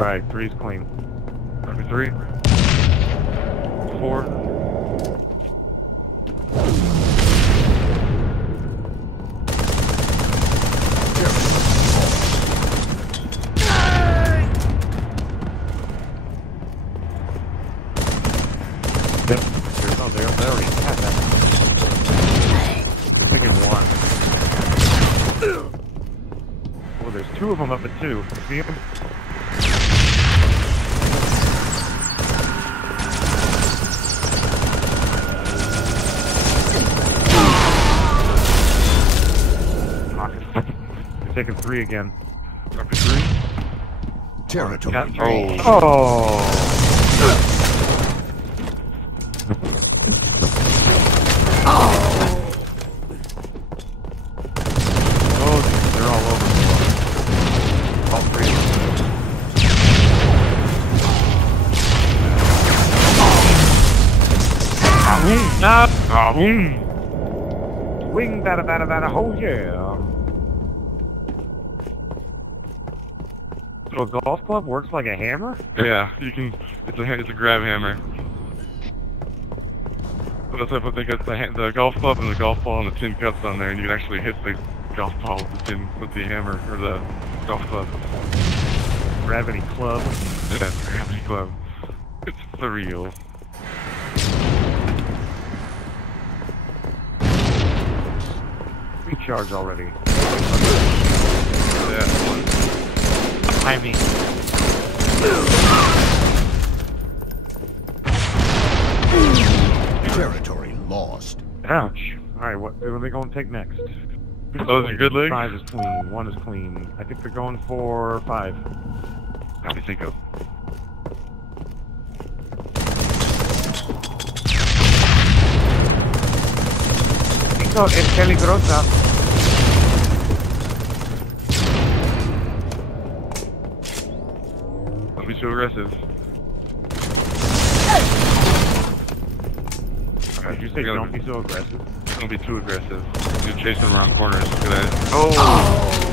Alright, 3's clean. Number 3. 4. Yep. Oh, they already had that. I think it's 1. Oh, there's 2 of them up at 2. See them? They're taking 3 again. Number 3. Territory. Yeah. Oh! Oh, they're all over the floor. All 3 of them. Wing, bada, bada, bada, oh yeah. So a golf club works like a hammer? Yeah, you can. It's a grab hammer. So that's what they got the golf club and the golf ball and the tin cups on there, and you can actually hit the golf ball with the hammer or the golf club. Gravity club. Yeah, gravity club. It's surreal. Recharge already. Yeah, 1. I mean. Territory lost. Ouch. Alright, what are they going to take next? Those are good legs? 5 is clean, 1 is clean. I think they're going for 5. How do you think of? Esto es peligrosa. Don't be too aggressive. Did you say don't be so aggressive? Don't be too aggressive. You're chasing around corners. Look at that. Oh!